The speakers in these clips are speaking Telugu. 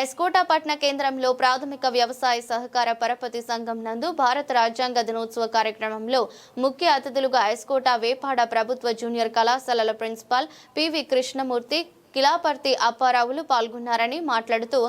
ఎస్కోట పట్టణ కేంద్రంలో ప్రాథమిక వ్యవసాయ సహకార పరపతి సంఘం నందు భారత రాజ్యాంగ దినోత్సవ కార్యక్రమంలో ముఖ్య అతిథులుగా ఎస్కోట వేపాడ ప్రభుత్వ జూనియర్ కళాశాలల ప్రిన్సిపాల్ పివి కృష్ణమూర్తి కిలాపర్తి అప్పారావులు పాల్గొన్నారని మాట్లాడుతూ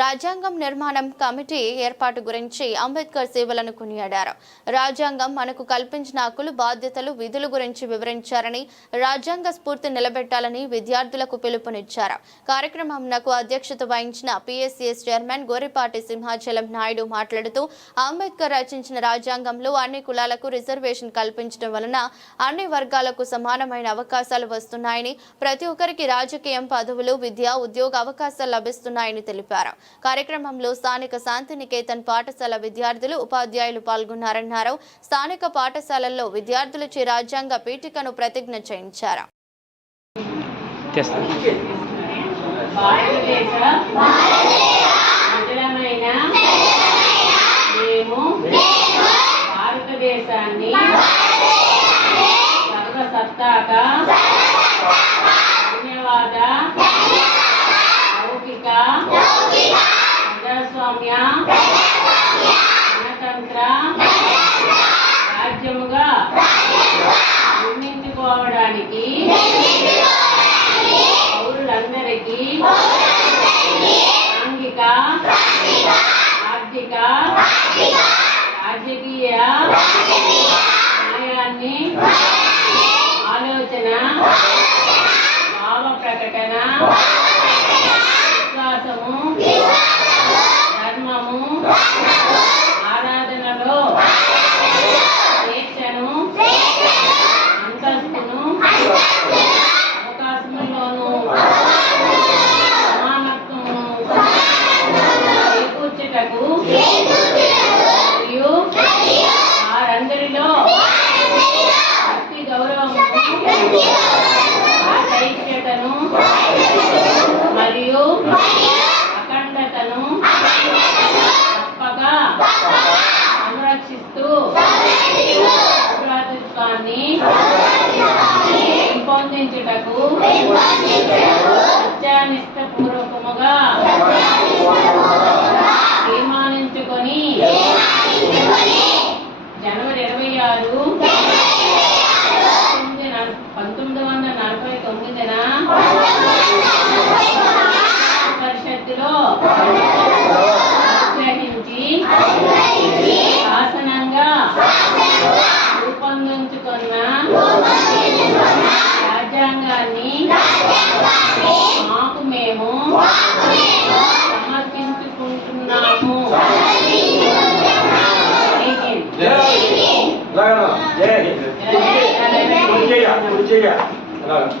రాజ్యాంగం నిర్మాణం కమిటీ ఏర్పాటు గురించి అంబేద్కర్ సేవలను కొనియాడారు. రాజ్యాంగం మనకు కల్పించిన హక్కులు, బాధ్యతలు, విధుల గురించి వివరించారని, రాజ్యాంగ స్ఫూర్తి నిలబెట్టాలని విద్యార్థులకు పిలుపునిచ్చారు. కార్యక్రమంకు అధ్యక్షత వహించిన పిఎస్సిఎస్ చైర్మన్ గోరిపాటి సింహాచలం నాయుడు మాట్లాడుతూ అంబేద్కర్ రచించిన రాజ్యాంగంలో అన్ని కులాలకు రిజర్వేషన్ కల్పించడం వలన అన్ని వర్గాలకు సమానమైన అవకాశాలు వస్తున్నాయని, ప్రతి ఒక్కరికి రాజకీయం, పదవులు, విద్య, ఉద్యోగ అవకాశాలు లభిస్తున్నాయని తెలిపారు. కార్యక్రమంలో స్థానిక శాంతినికేతన్ పాఠశాల విద్యార్థులు, ఉపాధ్యాయులు పాల్గొన్నారన్నారు. స్థానిక పాఠశాలల్లో విద్యార్థులచే రాజ్యాంగ పీఠికను ప్రతిజ్ఞ చేయించారు. లౌకిక ప్రజాస్వామ్య గణతంత్ర రాజ్యముగా నిర్మించుకోవడానికి పౌరులందరికీ సాంఘిక, ఆర్థిక, రాజకీయ న్యాయాన్ని ఆలోచన, భావ ప్రకటన, విశ్వాసము, ధర్మము, ఆరాధనలో స్వేచ్ఛను, అంతస్తును, అవకాశములోను సమానత్వమును చేకూర్చుటకు మరియు వారందరిలో భక్తి, గౌరవము, ఆదైత్యతను మరియు అఖండతను తప్పగా సంరక్షిస్తూ పౌరత్వాన్ని పెంపొందించుటకు సత్యానిష్టపూర్వకముగా తీర్మానించుకొని జనవరి 26, 1949న పరిషత్తులో గ్రహించి శాసనంగా రూపొందించుకున్న రాజ్యాంగాన్ని మాకు మేము సమర్పించుకుంటున్నాము.